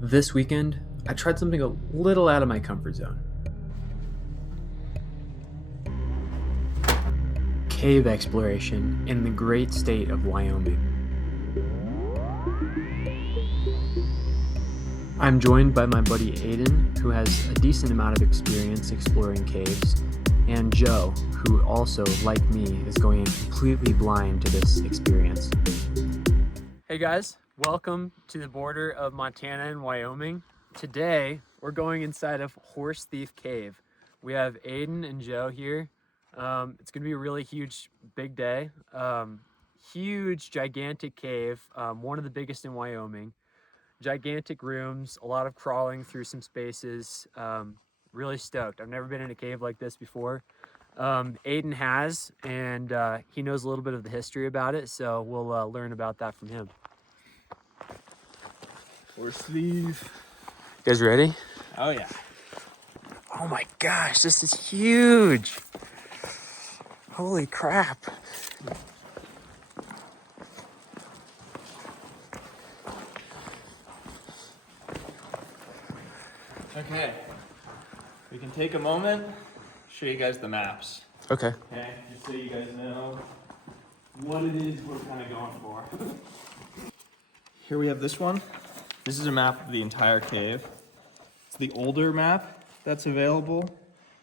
This weekend, I tried something a little out of my comfort zone. Cave exploration in the great state of Wyoming. I'm joined by my buddy Aiden, who has a decent amount of experience exploring caves, and Joe, who also, like me, is going in completely blind to this experience. Hey guys, welcome to the border of Montana and Wyoming. Today, we're going inside of Horse Thief Cave. We have Aiden and Joe here. It's gonna be a really huge, big day. Huge, gigantic cave, one of the biggest in Wyoming. Gigantic rooms, a lot of crawling through some spaces. Really stoked. I've never been in a cave like this before. Aiden has, and he knows a little bit of the history about it, so we'll learn about that from him. Horse Thief. You guys ready? Oh yeah. Oh my gosh, this is huge. Holy crap. Okay. We can take a moment, show you guys the maps. Okay. Okay, just so you guys know what it is we're kind of going for. Here we have this one. This is a map of the entire cave. It's the older map that's available.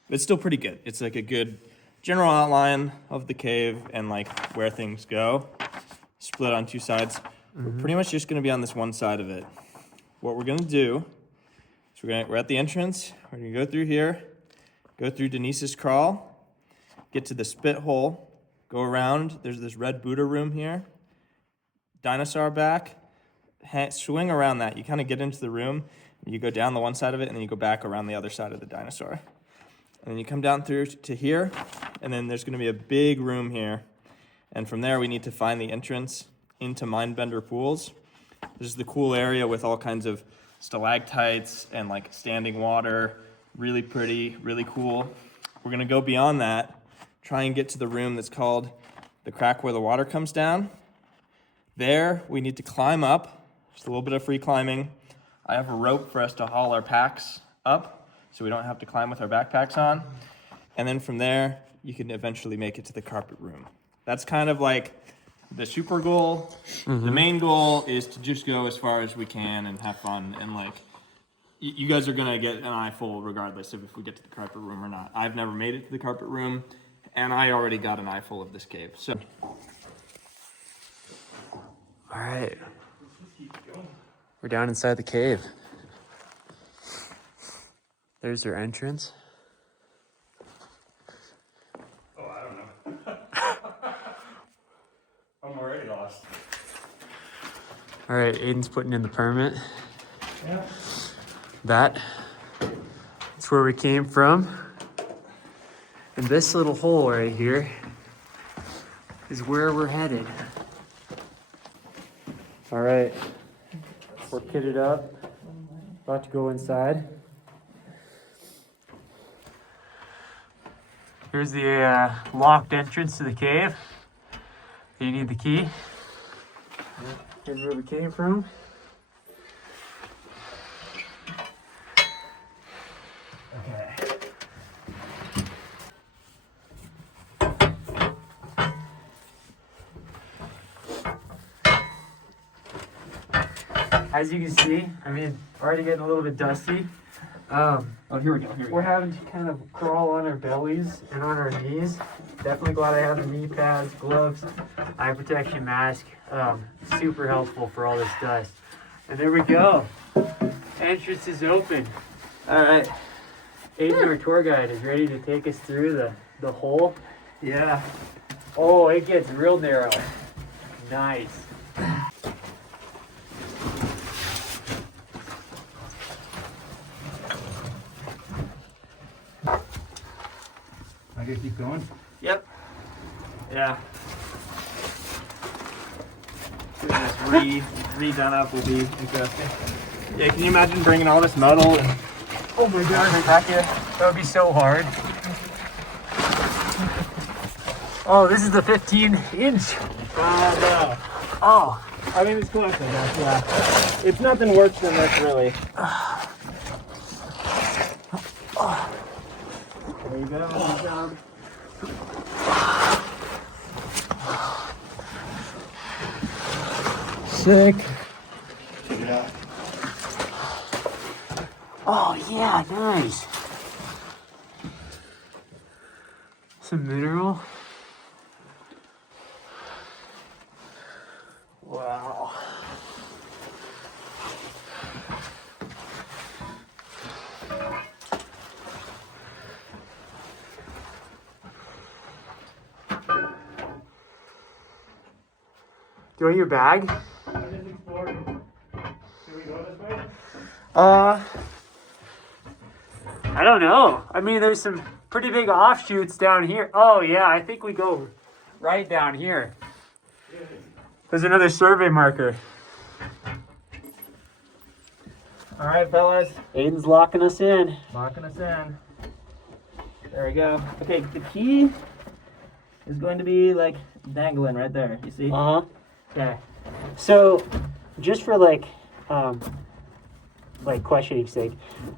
It's still pretty good. It's like a good general outline of the cave and like where things go. Split on two sides. We're pretty much just gonna be on this one side of it. What we're gonna do is we're at the entrance. We're gonna go through here, go through Denise's crawl, get to the spit hole, go around. There's this red Buddha room here. Dinosaur back. Swing around that. You kind of get into the room, you go down the one side of it, and then you go back around the other side of the dinosaur. And then you come down through to here, and then there's going to be a big room here. And from there, we need to find the entrance into Mindbender Pools. This is the cool area with all kinds of stalactites and like standing water. Really pretty, really cool. We're going to go beyond that, try and get to the room that's called the crack where the water comes down. There, we need to climb up. Just a little bit of free climbing. I have a rope for us to haul our packs up so we don't have to climb with our backpacks on. And then from there, you can eventually make it to the carpet room. That's kind of like the super goal. The main goal is to just go as far as we can and have fun. And like, you guys are gonna get an eye full regardless of if we get to the carpet room or not. I've never made it to the carpet room, and I already got an eye full of this cave. So. All right. We're down inside the cave. There's their entrance. Oh, I don't know. I'm already lost. All right, Aiden's putting in the permit. Yeah. That's where we came from. And this little hole right here is where we're headed. All right, we're kitted up, about to go inside. Here's the locked entrance to the cave. You need the key. Here's where we came from. Okay. As you can see, already getting a little bit dusty. Oh, here we go. We're having to kind of crawl on our bellies and on our knees. Definitely glad I have the knee pads, gloves, eye protection mask. Super helpful for all this dust. And there we go. Entrance is open. All right. Aiden, our tour guide, is ready to take us through the hole. Yeah. Oh, it gets real narrow. Nice. I gotta keep going? Yep. Yeah. Getting this redone up will be interesting. Yeah, can you imagine bringing all this metal and... Oh my God, that would be so hard. Oh, this is the 15-inch. No. Oh, I mean, it's close enough, yeah. It's nothing worse than this, really. There you go. Good job. Sick. Check it out. Oh yeah, nice. Some mineral. Wow. Do you want your bag? I'm just exploring. Should we go this way? I don't know. I mean, there's some pretty big offshoots down here. Oh yeah, I think we go right down here. There's another survey marker. All right, fellas. Aiden's locking us in. Locking us in. There we go. Okay, the key is going to be like dangling right there. You see? Uh-huh. Okay. So, just for like questioning's sake,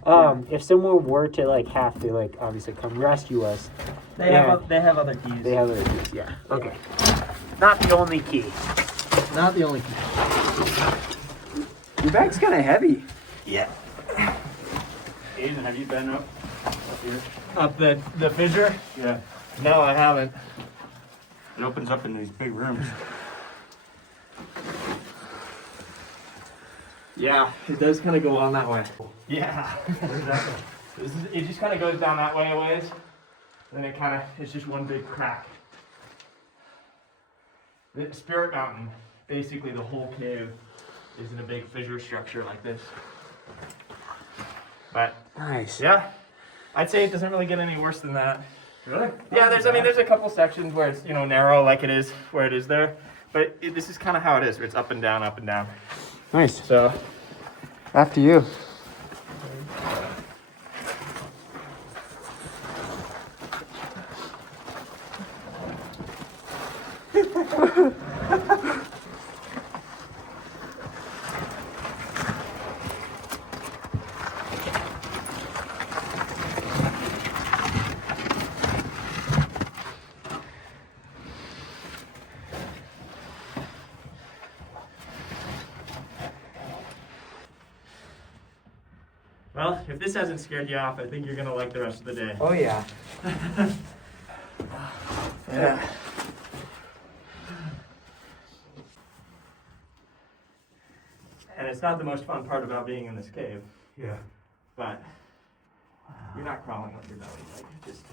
if someone were to like have to like obviously come rescue us, They have other keys. they have other keys. Yeah. Okay. Not the only key. Not the only key. Your bag's kind of heavy. Yeah. Aiden, have you been up here? Up the fissure? Yeah. No, I haven't. It opens up in these big rooms. Yeah, it does kind of go on that way. Yeah. Where's that? It just kind of goes down that way a ways. Then it's just one big crack. The Spirit Mountain, basically the whole cave is in a big fissure structure like this. But Nice. yeah, I'd say it doesn't really get any worse than that. Really? Yeah, there's a couple sections where it's, narrow like it is where it is there. But this is kind of how it is, where it's up and down, up and down. Nice. So, After you. well, if this hasn't scared you off, I think you're gonna like the rest of the day. Oh yeah. Yeah. And it's not the most fun part about being in this cave, Yeah. but you're not crawling with your belly, like just.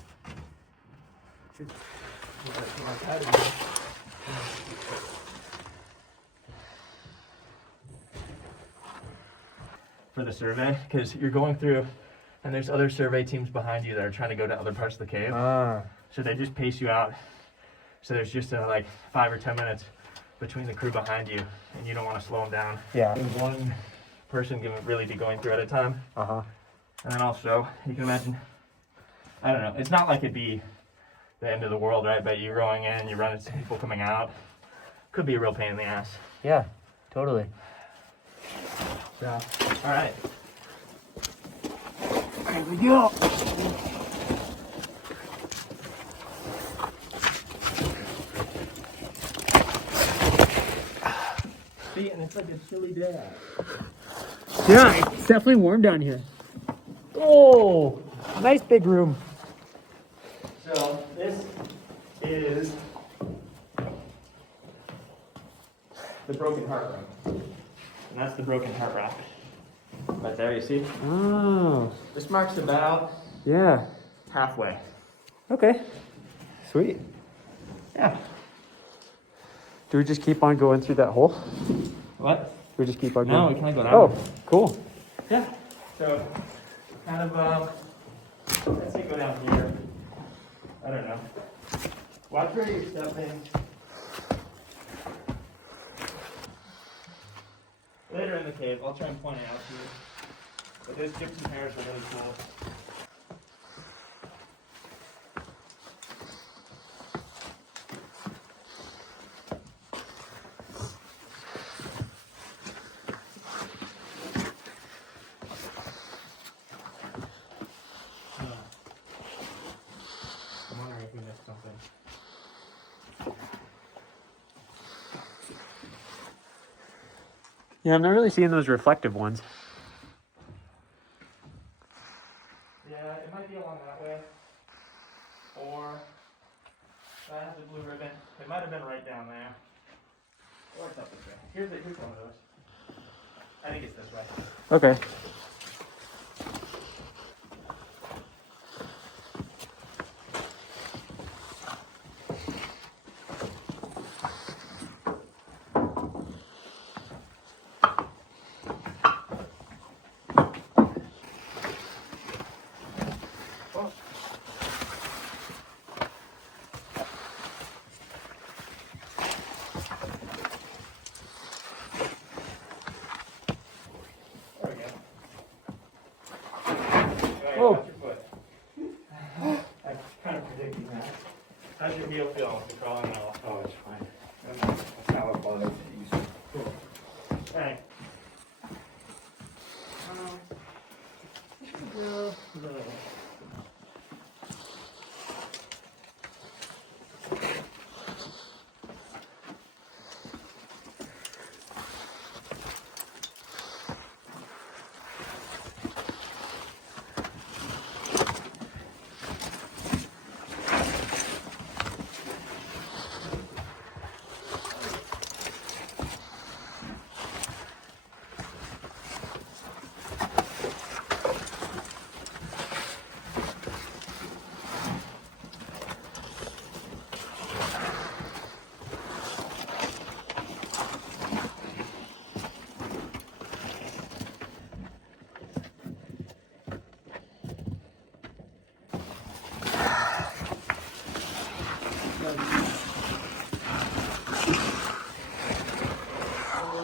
For the survey, because you're going through, and there's other survey teams behind you that are trying to go to other parts of the cave. So they just pace you out. So there's just like 5 or 10 minutes between the crew behind you, and you don't want to slow them down. Yeah. And one person can really be going through at a time. Uh-huh. And then also, you can imagine, I don't know, it's not like it'd be the end of the world, right? But you're going in, you run into people coming out. Could be a real pain in the ass. Yeah, totally. So, all right. Here we go. See, and it's like a chilly day out. Yeah, it's definitely warm down here. Oh, nice big room. So this is the Broken Heart Room. And that's the Broken Heart Rock. Right there, you see? Oh, This marks about yeah. halfway. Okay. Sweet. Yeah. Do we just keep on going through that hole? What? Do we just keep on No, going? we can't go down. Oh, cool. Yeah. So, kind of, let's say go down here. I don't know. Watch where you're stepping. Later in the cave, I'll try and point it out to you. But those gypsum hairs are really cool. Yeah, I'm not really seeing those reflective ones. Yeah, it might be along that way. Or that has a blue ribbon. It might have been right down there. Or it's up this way. Here's one of those. I think it's this way. Okay. Oh. There we go. Right, Whoa. watch your foot. I'm kind of predicting that. How's your heel feel after crawling that off? Oh, it's fine. That's how it bothers me. Cool. Alright.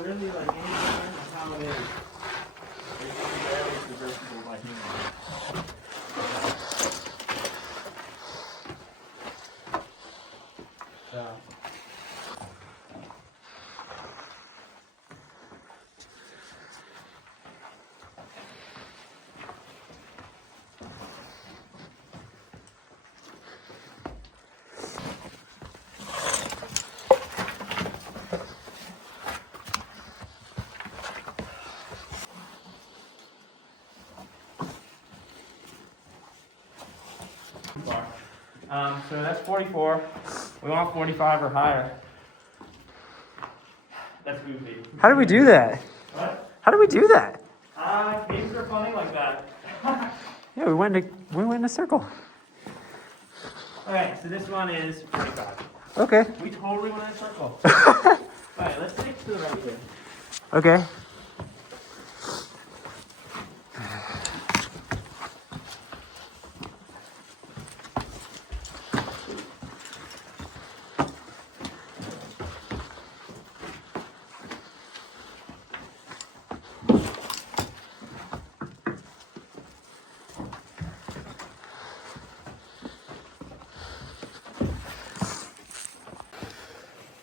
Really like any different on how it is. It's barely reversible by humans. So. So that's 44. We want 45 or higher. That's goofy. How do we do that? What? How do we do that? Games are funny like that. Yeah, we went in a circle. Alright, so this one is 45. Okay. We totally went in a circle. Alright, let's stick to the right here. Okay.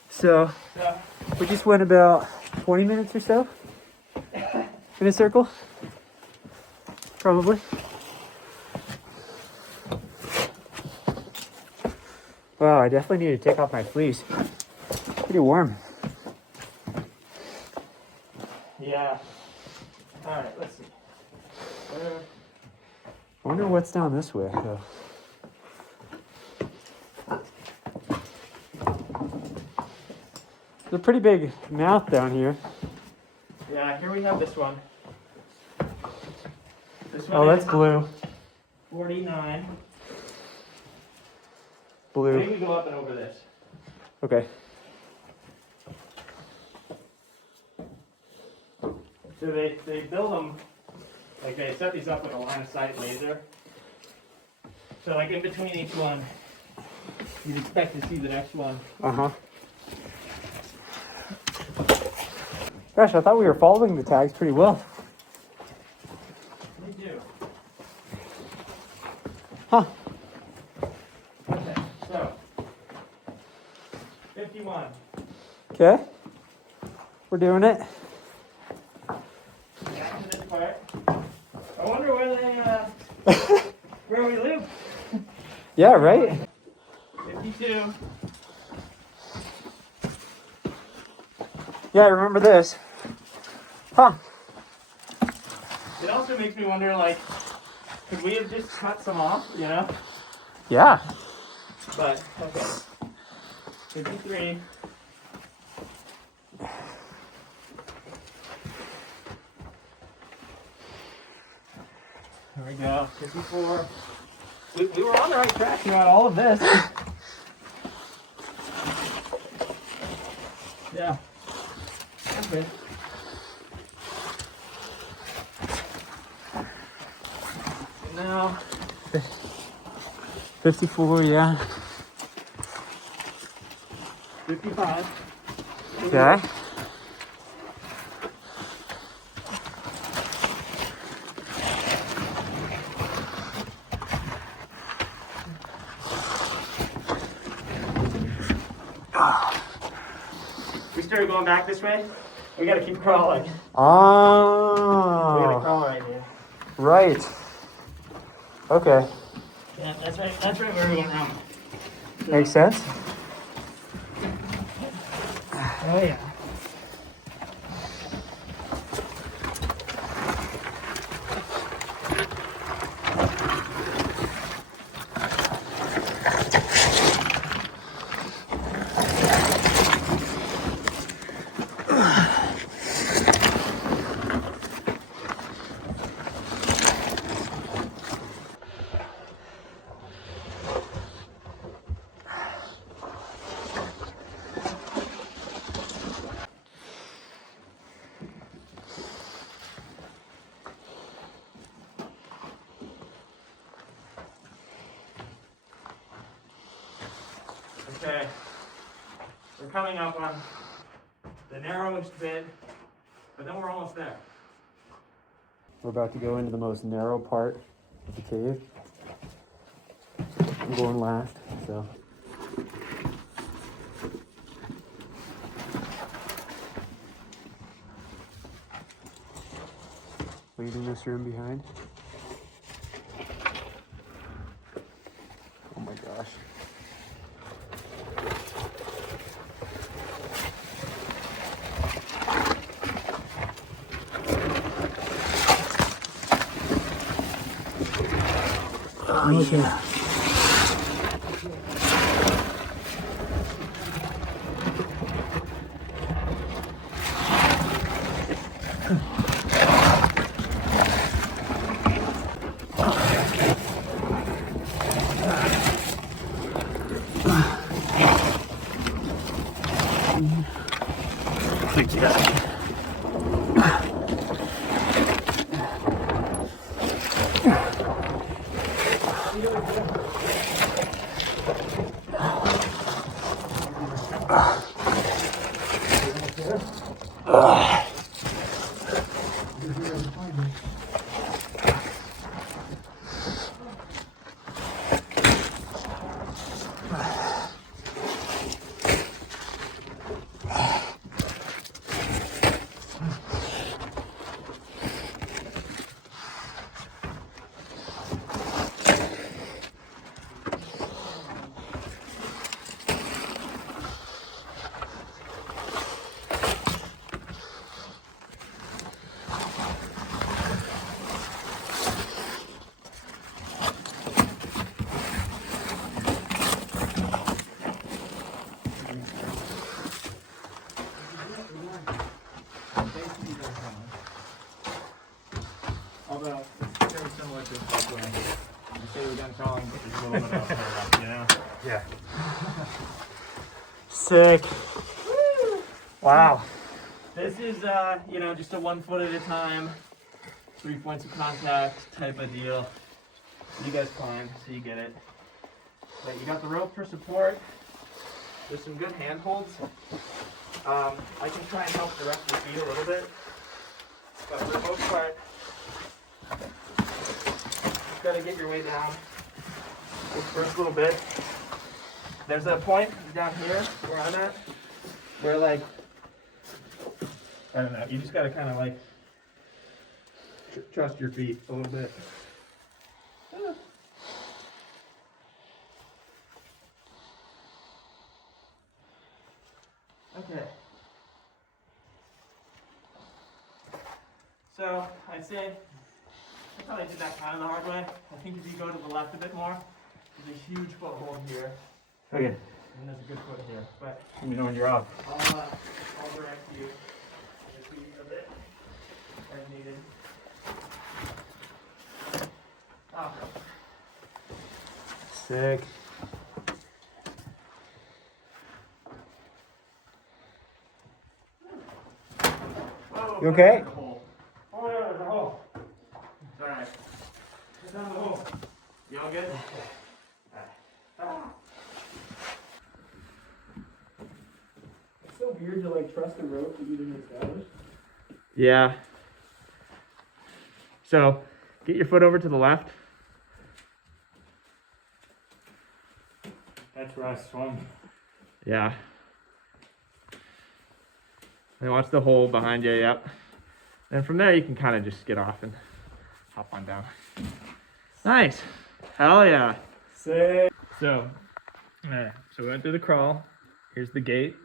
So Yeah. we just went about 20 minutes or so in a circle. Probably. Wow, I definitely need to take off my fleece. Pretty warm. Yeah. Alright, let's see. I wonder what's down this way, though. There's a pretty big mouth down here. Yeah, here we have this one. This one Oh, is that's blue. 49. Blue. Maybe we go up and over this. Okay. So they build them, like they set these up with a line of sight laser. So like in between each one, you'd expect to see the next one. Uh-huh. Gosh, I thought we were following the tags pretty well. They do. Huh. Okay, so 51. Okay. We're doing it. Back to this part. I wonder where they, where we live. Yeah, right? 52. Yeah, I remember this. Huh. It also makes me wonder, like, could we have just cut some off, you know? Yeah. But, okay. 53. There we go. 54. We were on the right track throughout all of this. Yeah. Okay. And now 54, yeah. 55. Okay. We started going back this way. We gotta keep crawling. We gotta Oh. crawl right here. Right. Okay. Yeah, that's right. That's right where we went wrong. Makes sense. Oh yeah. Okay. We're coming up on the narrowest bit, but then we're almost there. We're about to go into the most narrow part of the cave. I'm going last, so. Leaving this room behind. Oh my gosh. Oh, yeah. Although it's very similar to when you say we're done crawling, but there's a little bit of uphill left, you know? Yeah. Sick. Wow. This is, you know, just a 1 foot at a time, 3 points of contact type of deal. You guys climb, so you get it. But you got the rope for support. There's some good handholds. I can try and help direct your feet a little bit. But for the most part, you've got to get your way down this first little bit. There's a point down here where I'm at, where like, I don't know, you just got to kind of like trust your feet a little bit. Okay. So I'd say I thought I did that kind of the hard way. I think if you go to the left a bit more, there's a huge foothold here. Okay. And there's a good foot here. But Let me know when you're off. I'll direct you if we a bit as needed. Oh. Sick. Whoa, You okay? there's a hole. Oh my god, there's a hole. It's alright. Get down the hole. You all good? It's so weird to like trust the rope that you didn't establish. Yeah. So, get your foot over to the left. That's where I swung. Yeah. And watch the hole behind you, yep. And from there you can kind of just get off and hop on down. Nice. Hell yeah. Sick. So we went through the crawl. Here's the gate.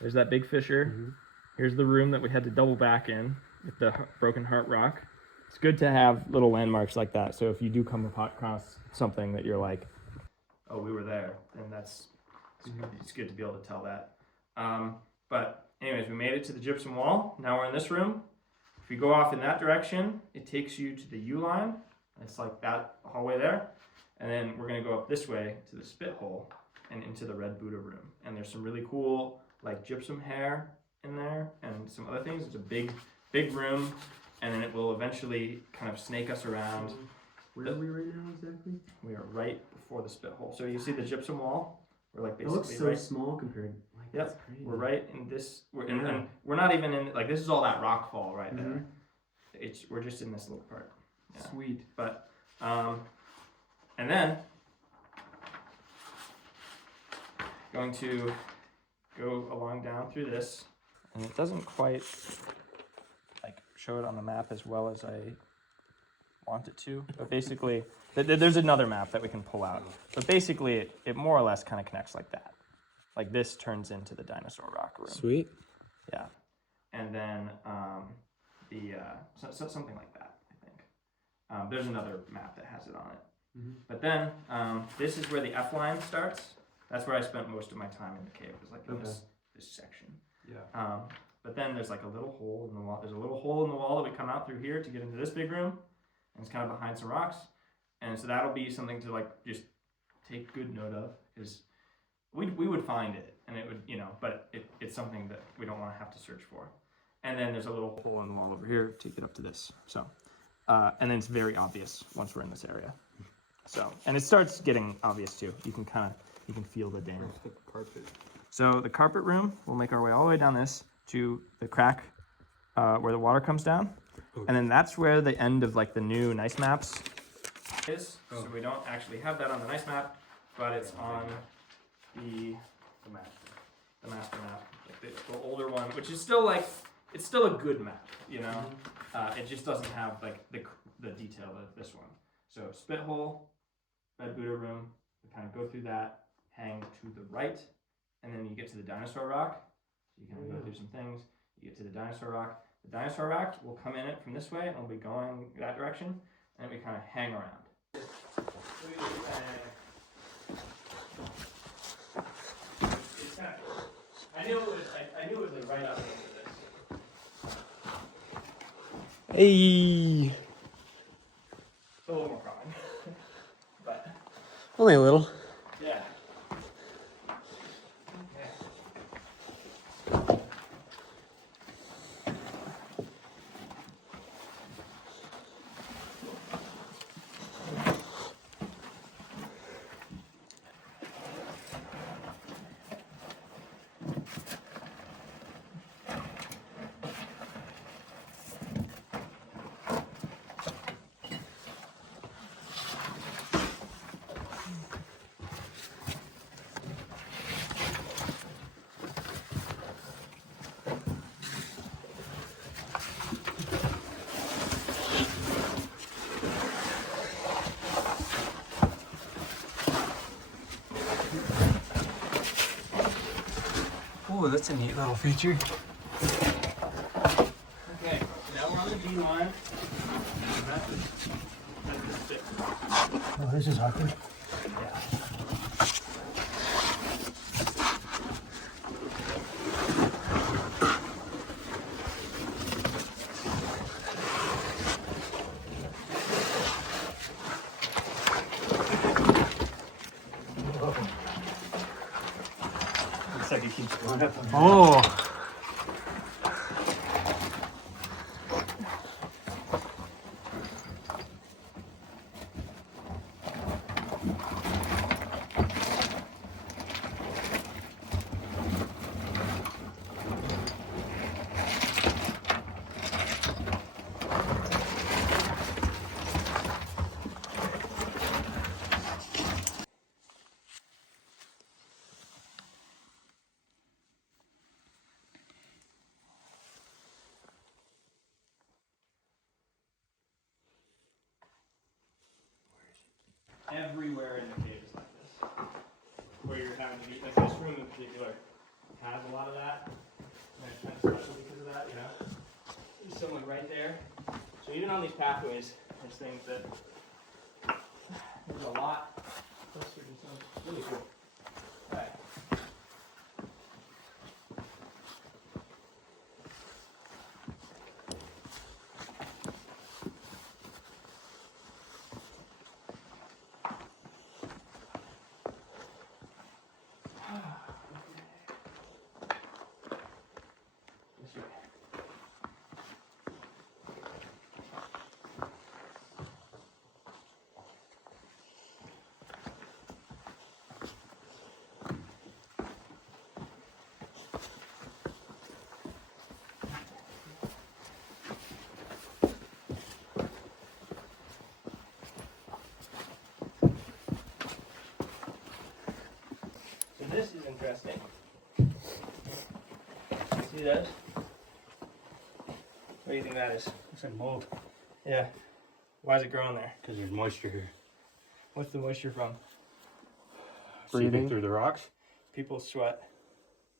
There's that big fissure. Here's the room that we had to double back in with the broken heart rock. It's good to have little landmarks like that. So if you do come across something that you're like, oh, we were there, then it's good to be able to tell that. But anyways, we made it to the gypsum wall. Now we're in this room. If you go off in that direction, it takes you to the U line. It's like that hallway there. And then we're gonna go up this way to the spit hole and into the red Buddha room. And there's some really cool like gypsum hair in there and some other things. It's a big room, and then it will eventually kind of snake us around. Where are we right now exactly? We are right before the spit hole. So you see the gypsum wall? We're like It basically looks so right. small compared. Like, Yep, that's crazy. we're right in this. Yeah. And we're not even in like this is all that rock fall right there. Mhm. We're just in this little part. Yeah. Sweet. But and then going to go along down through this, and it doesn't quite like show it on the map as well as I want it to. But basically, there's another map that we can pull out. But basically, it more or less kind of connects like that. Like this turns into the dinosaur rock room. Sweet. Yeah, and then something like that, I think. There's another map that has it on it. But then this is where the F line starts. That's where I spent most of my time in the cave. Was like in this section. Yeah. But then there's like a little hole in the wall. There's a little hole in the wall that we come out through here to get into this big room, and it's kind of behind some rocks. And so that'll be something to like just take good note of, because we would find it, and it would, but it's something that we don't want to have to search for. And then there's a little hole in the wall over here to get up to this. So, and then it's very obvious once we're in this area. So, and it starts getting obvious too. You can feel the dam. Carpet. So the carpet room, we'll make our way all the way down this to the crack where the water comes down. Okay. And then that's where the end of like the new nice maps is. So we don't actually have that on the nice map, but it's on the master map, like the older one, which is still like, it's still a good map, it just doesn't have like the detail of this one. So spit hole, red Buddha room, we kind of go through that, hang to the right, and then you get to the dinosaur rock. So you kind of go through some things, you get to the dinosaur rock. The dinosaur rock will come in it from this way, and we'll be going that direction, and we kind of hang around. I knew it was like right up into this. Hey. It's a little more common, but Only a little. yeah. Oh, that's a neat little feature. Okay, now we're on the beach. line. And that's the stick. Oh, this is awkward. Yeah. Looks like it keeps going up. Oh. Everywhere in the cave is like this. Where you're having to do, like this room in particular has a lot of that. And it's kind of special because of that, you know? There's someone right there. So even on these pathways, there's things that, there's a lot. Clustered in some, really cool. Alright. This way. So this is interesting. See those? What do you think that is? It's like mold. Yeah. Why is it growing there? Because there's moisture here. What's the moisture from? Breathing. Seeping through the rocks? People sweat.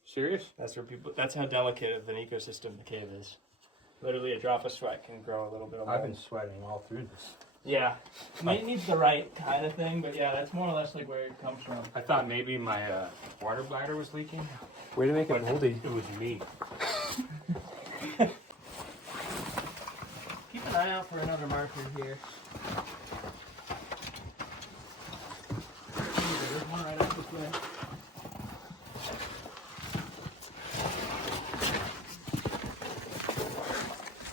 Serious? That's where people. That's how delicate of an ecosystem the cave is. Literally, a drop of sweat can grow a little bit of mold. I've been sweating all through this. Yeah, it needs the right kind of thing, but yeah, that's more or less like where it comes from. I thought maybe my water bladder was leaking. Way to make it moldy. It was me. Keep an eye out for another marker here. There's one right up this way.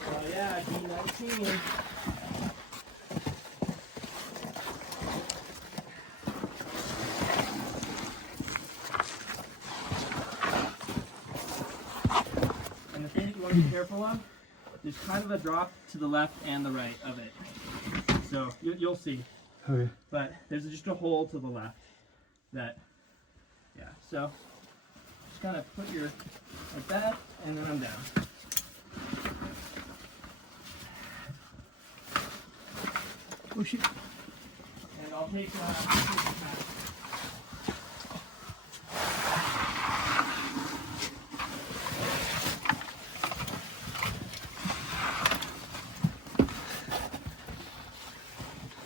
Oh yeah, D19. And the thing that you want to be careful of, there's kind of a drop to the left and the right of it. So you'll see. Okay. But there's just a hole to the left that, yeah. So just kind of put your, like that, and then I'm down. Oh shit. And I'll take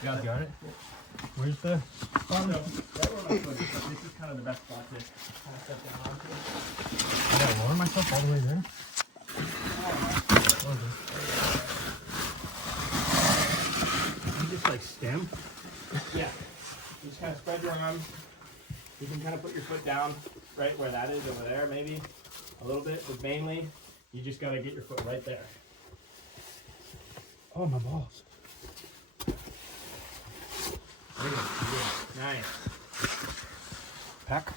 You guys got it? Where's the... so, right where my foot is, but this is kind of the best spot to kind of step down onto. I gotta lower myself all the way there? You just like stem? Yeah. You just kind of spread your arms. You can kind of put your foot down right where that is over there, maybe a little bit, but mainly you just got to get your foot right there. Oh, my balls. Nice. Pack.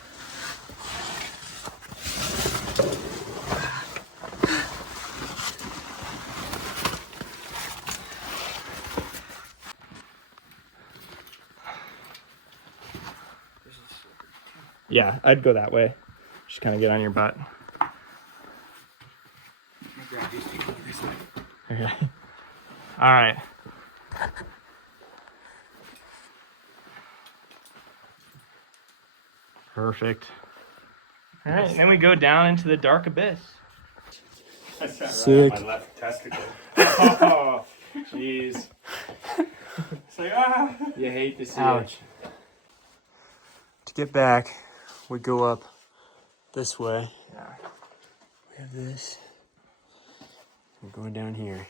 Yeah, I'd go that way. Just kind of get on your butt. Okay. All right. Perfect. All right, and then we go down into the dark abyss. That's right Sick. on my left testicle. Oh, jeez. It's like, you hate to see Ouch. To get back, we go up this way. Yeah. We have this. We're going down here.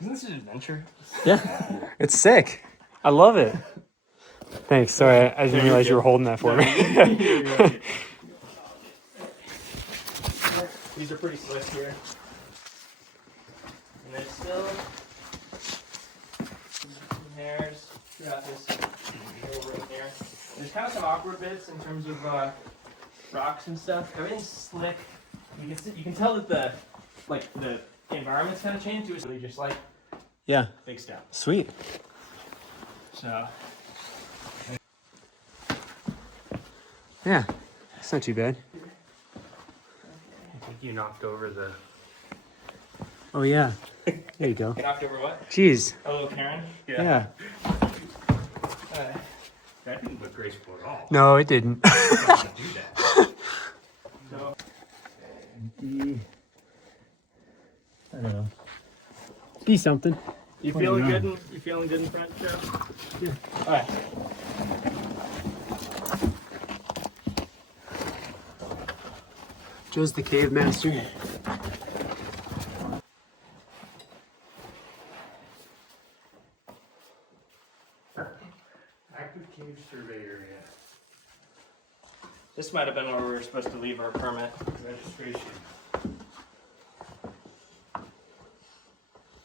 Isn't this an adventure? Yeah, it's sick. I love it. Thanks. Sorry, I didn't realize you were holding that for me. These are pretty slick here. And there's still some hairs throughout this little room here. There's kind of some awkward bits in terms of rocks and stuff. Everything's slick. You can tell that the environment's kind of changed too. It's really just like Yeah, big step. sweet. So Yeah, it's not too bad. I think you knocked over the. Oh yeah, there you go. I knocked over what? Jeez. A little Karen. Yeah. That didn't look graceful at all. No, it didn't. How did you do that? So I don't know. Be something. you feeling good? You feeling good in front, Joe? Yeah. All right. Joe's the cave master. Active cave survey area. This might have been where we were supposed to leave our permit registration.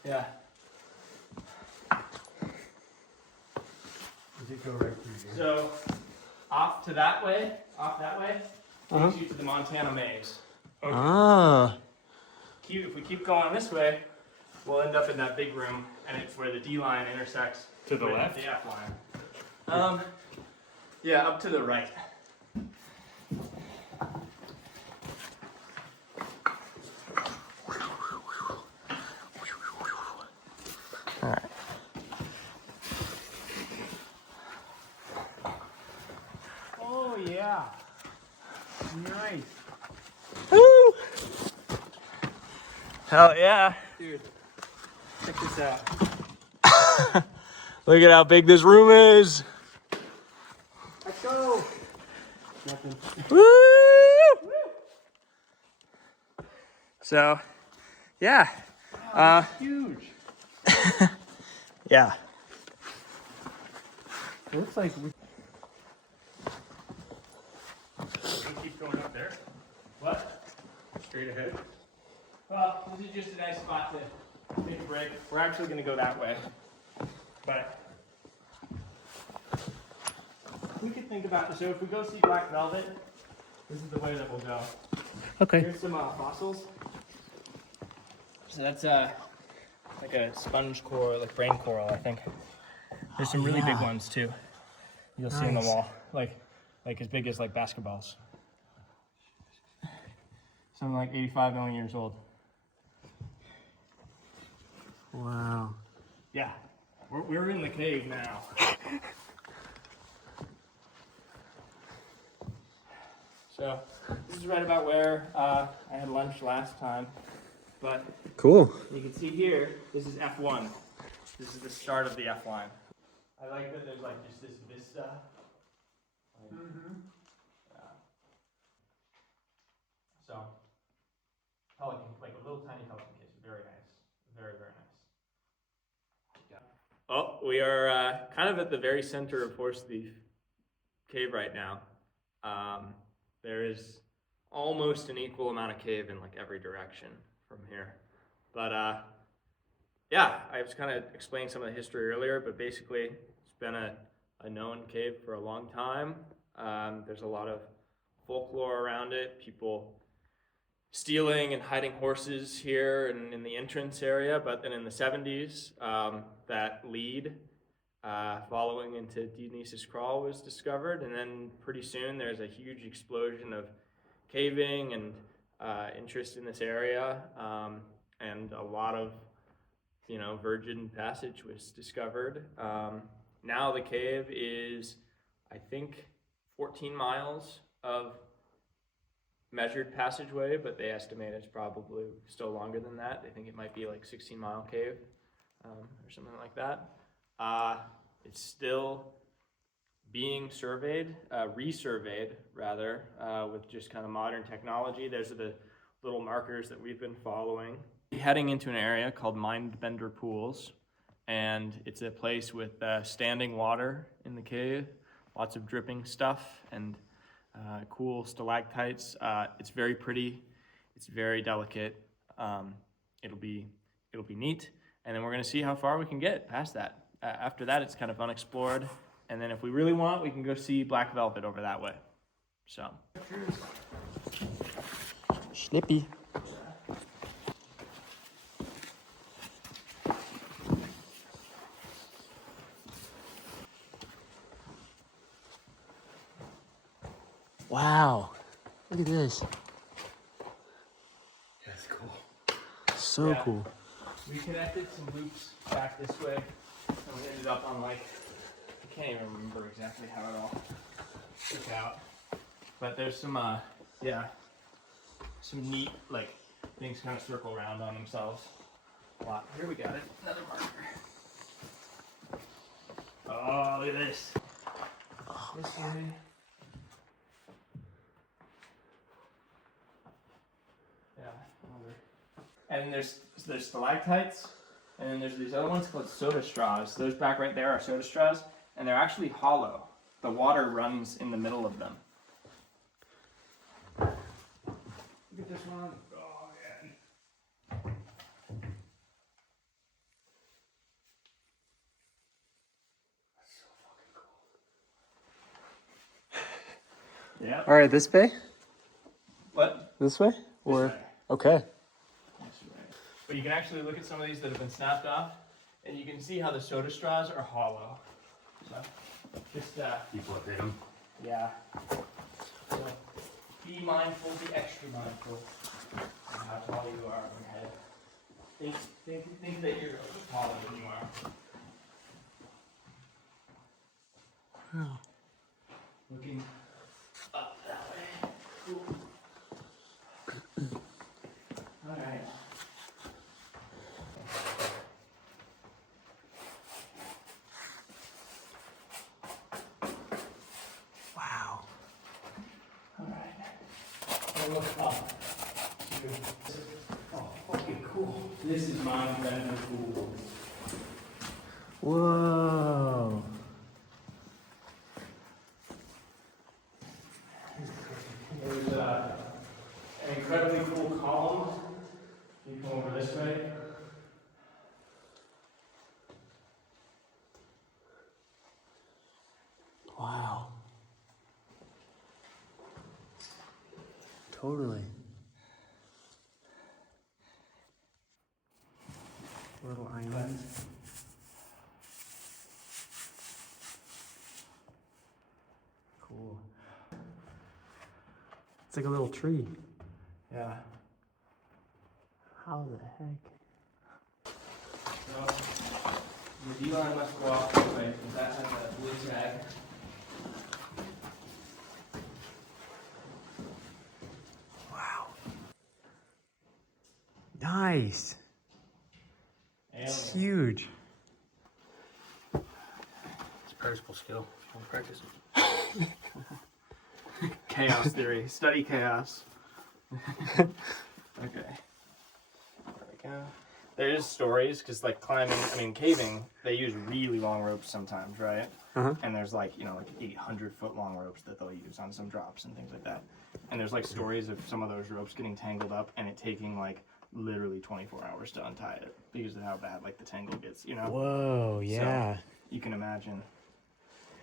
Yeah. Does it go right through here? So off that way, takes you to the Montana maze. Ah. If we keep going this way, we'll end up in that big room, and it's where the D line intersects To the with left? the F line. Yeah, up to the right. All right. Oh, yeah. Nice. Woo! Hell yeah. Dude, check this out. Look at how big this room is. Let's go. Nothing. Woo! So, yeah. Huge. Yeah. It looks like we. Keep going up there. What? Straight ahead. Well, this is just a nice spot to take a break. We're actually going to go that way. But we could think about, so if we go see Black Velvet, this is the way that we'll go. Okay. Here's some fossils. So that's like a sponge coral, like brain coral, I think. There's some really big ones too. You'll see on the Nice. wall, like as big as like basketballs. Something like 85 million years old. Wow. Yeah, we're in the cave now. So this is right about where I had lunch last time. But Cool. you can see here, this is F1. This is the start of the F line. I like that there's like just this vista. Yeah. So, pelican, like a little tiny pelican case, very nice, very very nice. Yeah. Oh, we are kind of at the very center of Horse Thief Cave right now. There is almost an equal amount of cave in like every direction from here, but yeah, I was kind of explaining some of the history earlier, but basically it's been a known cave for a long time. There's a lot of folklore around it, people stealing and hiding horses here and in the entrance area, but then in the 70s, that lead following into Dionysus Crawl was discovered, and then pretty soon there's a huge explosion of caving and interest in this area, and a lot of virgin passage was discovered. Now the cave is, I think, 14 miles of measured passageway, but they estimate it's probably still longer than that. They think it might be like 16-mile cave or something like that. It's still being surveyed, resurveyed rather, with just kind of modern technology. Those are the little markers that we've been following. Heading into an area called Mindbender Pools, and it's a place with standing water in the cave, lots of dripping stuff, and cool stalactites. It's very pretty. It's very delicate. It'll be neat, and then we're gonna see how far we can get past that. After that, it's kind of unexplored, and then if we really want, we can go see Black Velvet over that way. So. Snippy. Wow, look at this. That's cool. So Yeah. cool. We connected some loops back this way, and we ended up on like, I can't even remember exactly how it all shook out. But there's some, some neat like things kind of circle around on themselves a lot. Here we got it, another marker. Oh, look at this. Oh, This way. Yeah. And there's stalactites, and then there's these other ones called soda straws. Those back right there are soda straws, and they're actually hollow. The water runs in the middle of them. Look at this one. Oh man. That's so fucking cool. Yeah. all right, this way? What? This way? Or This way. okay. But you can actually look at some of these that have been snapped off, and you can see how the soda straws are hollow. So, just People have hit them. yeah. So, be mindful, be extra mindful of how tall you are on your head. Think that you're taller than you are. Wow. Looking up that way. Cool. All right. Wow. All right. Now look up. Oh, fucking cool. This is my Mindbender Pool. Whoa. There's an incredibly cool column. You come over this way. Wow. Totally. Little island. Cool. It's like a little tree. Yeah. How the heck? So, the D-line must go off this way because that has a blue tag. Wow. Nice. It's Alien. huge. It's practical skill. I'm practicing. Chaos theory. Study chaos. Okay. There we go. There's stories, because like climbing, caving, they use really long ropes sometimes, right? Uh-huh. And there's like 800-foot long ropes that they'll use on some drops and things like that. And there's like stories of some of those ropes getting tangled up and it taking like literally 24 hours to untie it because of how bad like the tangle gets, Whoa, yeah. So you can imagine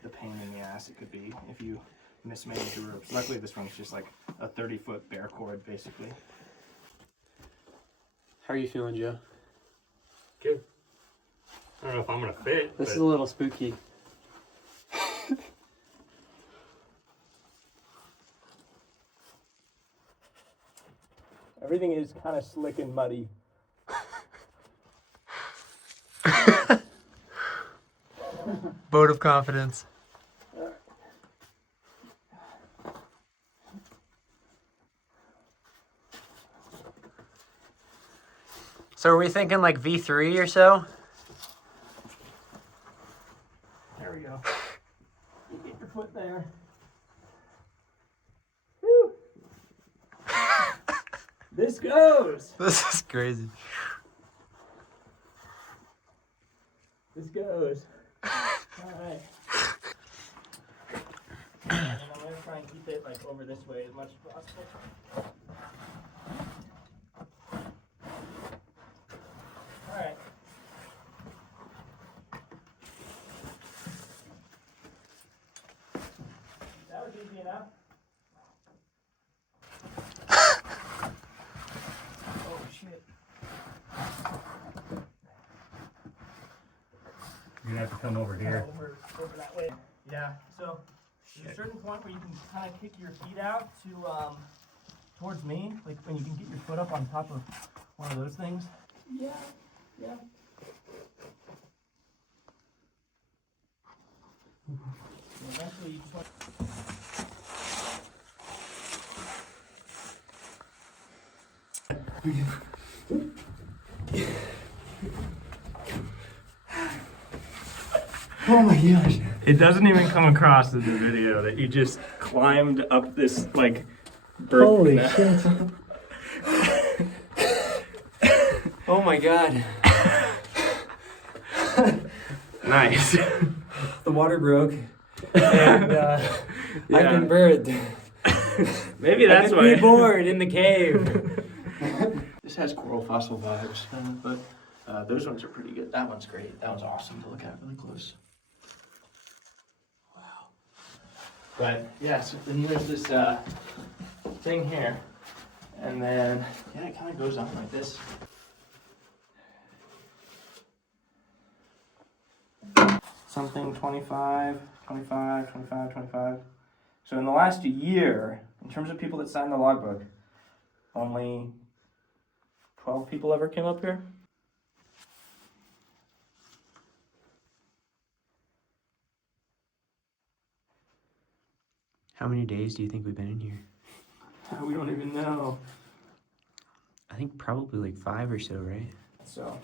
the pain in the ass it could be if you mismanage your ropes. Luckily this one's just like a 30-foot bare cord basically. How are you feeling, Joe? Good. I don't know if I'm gonna fit. This but is a little spooky. Everything is kind of slick and muddy. Vote of confidence. So are we thinking like V3 or so? There we go. You get your foot there. Woo. This goes. This is crazy. This goes. All right. And I'm gonna try and keep it like over this way as much as possible. All right. That was easy enough. Oh shit. You're gonna have to come over here. Over that way. Yeah. So there's a certain point where you can kind of kick your feet out to towards me, like when you can get your foot up on top of one of those things. Yeah. Yeah. Eventually, you just want. Oh my gosh. It doesn't even come across in the video that you just climbed up this like bird. Holy shit. Oh my god. Nice. The water broke. And I've been birthed. Maybe that's why. Reborn in the cave. This has coral fossil vibes, but those ones are pretty good. That one's great. That one's awesome to look at really close. Wow. But yeah, so then there's this thing here, and then yeah, it kind of goes on like this. Something 25, 25, 25, 25. So in the last year, in terms of people that signed the logbook, only 12 people ever came up here. How many days do you think we've been in here? We don't even know. I think probably like 5 or so, right? So.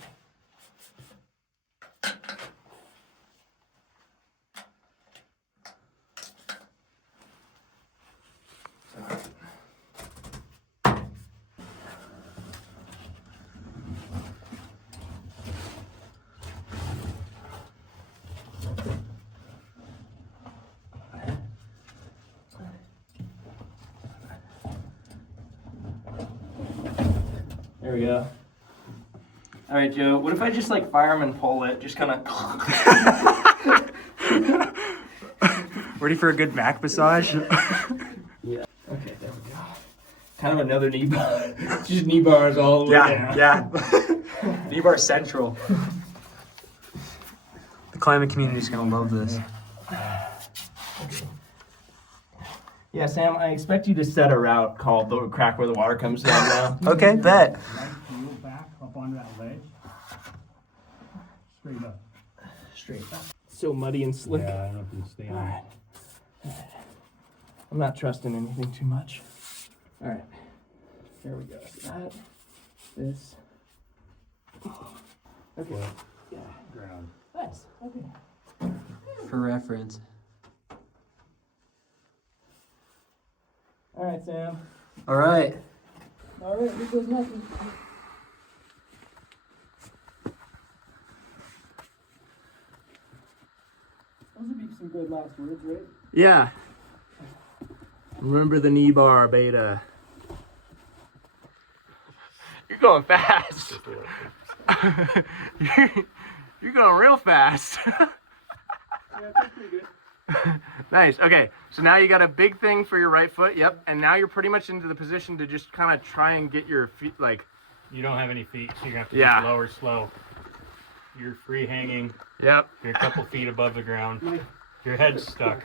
There we go. All right, Joe, what if I just like fireman pole it, just kind of. Ready for a good back massage? Yeah. Okay, there we go. Kind of another knee bar. Just knee bars all the way down. Yeah. Knee bar central. The climbing community is going to love this. Yeah, Sam, I expect you to set a route called the crack where the water comes down now. Okay, bet. Nice wheel back up onto that ledge. Straight up. Straight up. So muddy and slick. Yeah, I don't know if you can stay on it. I'm not trusting anything too much. All right. Here we go. That, this. Okay. Yeah. Ground. Nice. Okay. For reference. All right, Sam. All right. All right, here goes nothing. Those would be some good last words, right? Yeah. Remember the knee bar, beta. You're going fast. You're going real fast. Yeah, that's pretty good. Nice. Okay, so now you got a big thing for your right foot. Yep. And now you're pretty much into the position to just kind of try and get your feet like. You don't have any feet, so you're gonna have to Yeah. just lower slow. You're free hanging. Yep. You're a couple feet above the ground. Your head's stuck.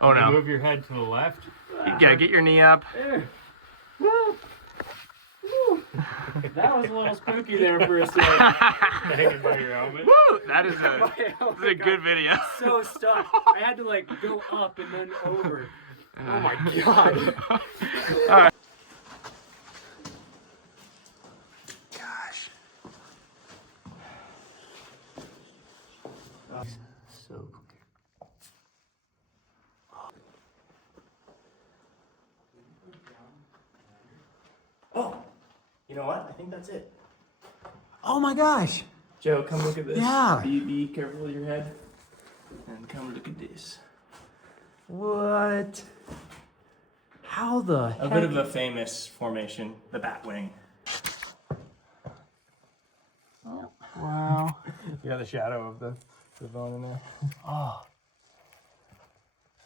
Oh You no. move your head to the left. Yeah, get your knee up. That was a little spooky there for a second. Hanging by your helmet. Woo! That is a good video. So stuck. I had to like go up and then over. Oh my god. All right. Gosh. So Oh, you know what? I think that's it. oh my gosh. Joe, come look at this. Yeah. Be careful with your head. And come look at this. What? How the heck? A bit of a famous formation, the bat wing. Oh, wow. You got the shadow of the bone in there. Oh.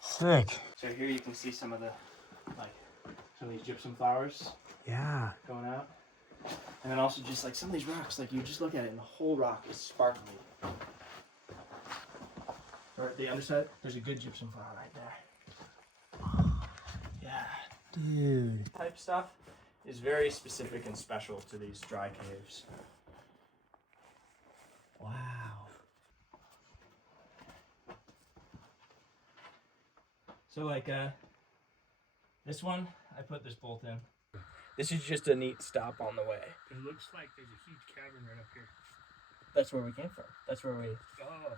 Sick. So here you can see some of these gypsum flowers Yeah. going out. And then also just like some of these rocks, like you just look at it and the whole rock is sparkly. Or at the other side, there's a good gypsum flower right there. Yeah. Dude. Type stuff is very specific and special to these dry caves. Wow. So like this one, I put this bolt in. This is just a neat stop on the way. It looks like there's a huge cavern right up here. That's where we came from. That's where we... Oh.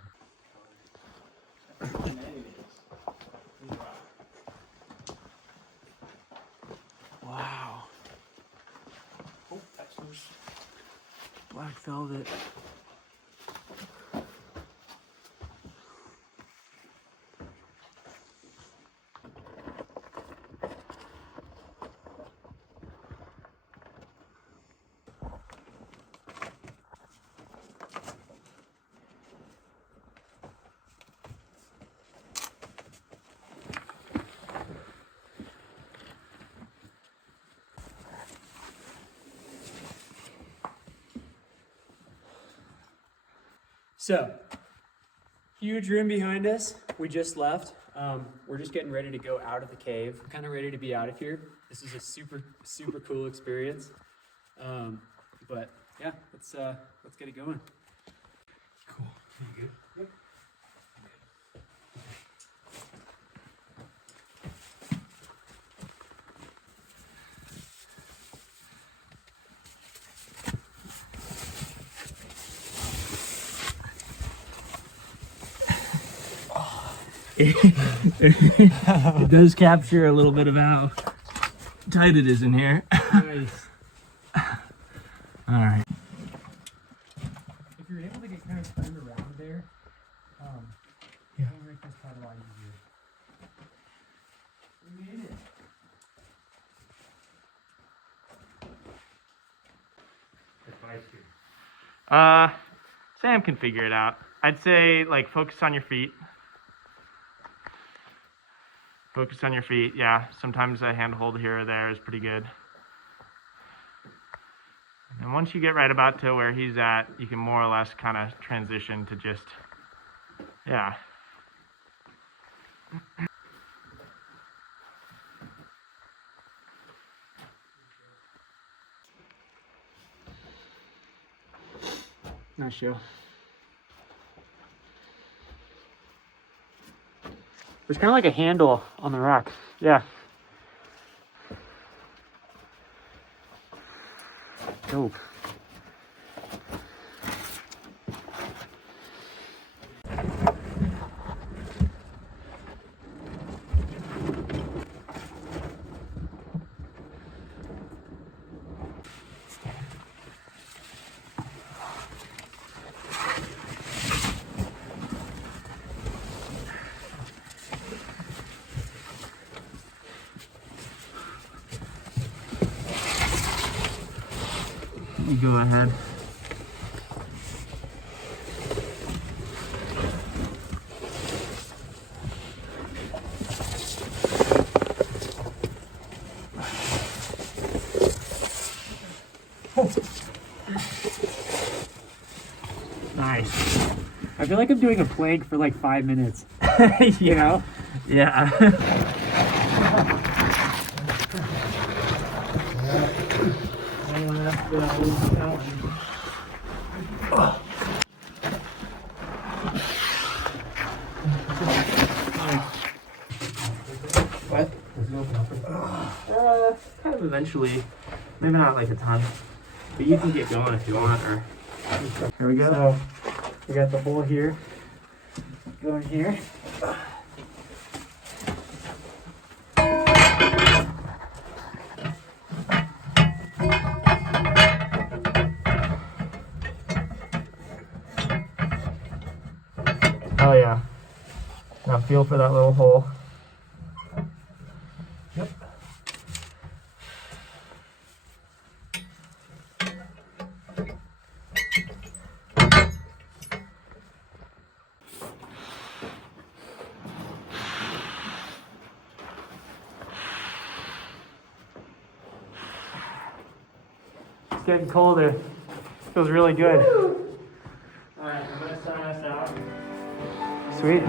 Wow. Oh, that's loose. Black velvet. So, huge room behind us. We just left. We're just getting ready to go out of the cave. We're kind of ready to be out of here. This is a super, super cool experience. But yeah, let's get it going. Cool. You good? Yep. It does capture a little bit of how tight it is in here. Nice. All right. If you're able to get kind of turned around there, Yeah. it'll make this part a lot easier. We made it. Advice here. Sam can figure it out. I'd say like focus on your feet. Focus on your feet, yeah. Sometimes a handhold here or there is pretty good. And once you get right about to where he's at, you can more or less kind of transition to just, yeah. Nice show. There's kind of like a handle on the rock. Yeah. Dope. You go ahead. Nice. I feel like I'm doing a plank for like 5 minutes. You know? Yeah. What? Kind of eventually. Maybe not like a ton. But you can get going if you want, or... Here we go. So we got the hole here. Go in here. Oh yeah. Now feel for that little hole. Yep. It's getting colder. Feels really good. Alright, I'm gonna sign us out. Sweet.